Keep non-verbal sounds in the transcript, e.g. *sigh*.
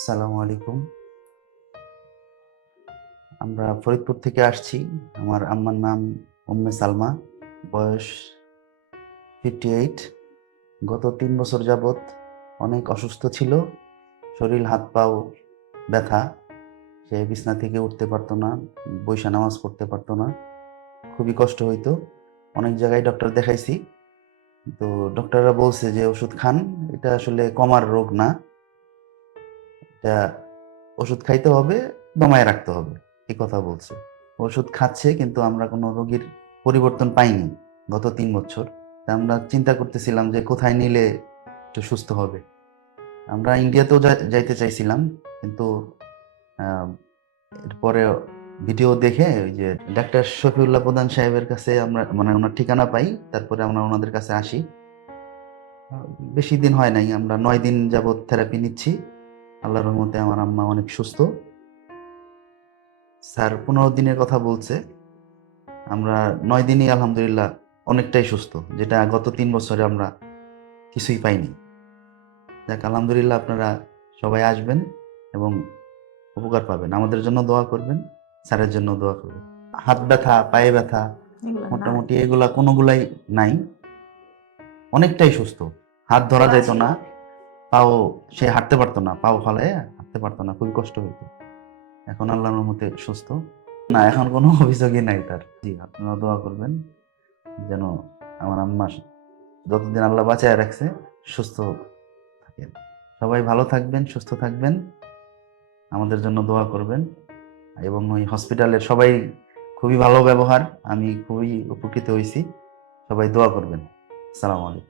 আসসালামু আলাইকুম। আমরা ফরিদপুর থেকে আসছি। আমার আম্মার নাম উম্মে সালমা। বয়স ফিফটি এইট গত তিন বছর যাবৎ অনেক অসুস্থ ছিল। শরীর, হাত পাও ব্যথা। সে বিছনা থেকে উঠতে পারতো না বৈশা নামাজ পড়তে পারতো না। খুবই কষ্ট হইতো। অনেক জায়গায় ডক্টর দেখাইছি। তো ডক্টররা বলছে যে ওষুধ খান। এটা আসলে কমার রোগ না। ওষুধ খাইতে হবে, দমায় রাখতে হবে। এই কথা বলছে। ওষুধ খাচ্ছে কিন্তু আমরা কোনো রোগীর পরিবর্তন পাইনি গত তিন বছর। তা আমরা চিন্তা করতেছিলাম যে কোথায় নিলে একটু সুস্থ হবে। আমরা ইন্ডিয়াতেও যাইতে চাইছিলাম কিন্তু এরপরে ভিডিও দেখে ওই যে ডাক্তার শফিউল্লাহ প্রধান সাহেবের কাছে আমরা মানে ওনার ঠিকানা পাই, তারপরে আমরা ওনাদের কাছে আসি। বেশি দিন হয় নাই, আমরা নয় দিন যাবৎ থেরাপি নিচ্ছি। আল্লাহর রহমতে আমার আম্মা অনেক সুস্থ। স্যার পনেরো দিনের কথা বলছে। আমরা নয় দিনই আলহামদুলিল্লাহ অনেকটাই সুস্থ যেটা গত তিন বছরে আমরা কিছুই পাইনি। যাক আলহামদুলিল্লাহ আপনারা সবাই আসবেন এবং উপকার পাবেন। আমাদের জন্য দোয়া করবেন স্যারের জন্য দোয়া করবেন। হাত ব্যথা পায়ে ব্যথা মোটামুটি এগুলা কোনোগুলাই নাই। অনেকটাই সুস্থ। হাত ধরা যেত না। পাও, সে হাঁটতে পারতো না, পাও ফলে হাঁটতে পারতো না, খুবই কষ্ট হইতো। এখন আল্লাহর মতে সুস্থ। না, এখন কোনো *laughs* অভিযোগই নাই তার। জি, আপনারা দোয়া করবেন যেন আমার আম্মা যতদিন আল্লাহ বাঁচায় রাখছে, সুস্থ থাকেন। সবাই ভালো থাকবেন, সুস্থ থাকবেন। আমাদের জন্য দোয়া করবেন। এবং ওই হসপিটালের সবাই খুবই ভালো ব্যবহার, আমি খুবই উপকৃত হয়েছি সবাই দোয়া করবেন। আসসালামু আলাইকুম।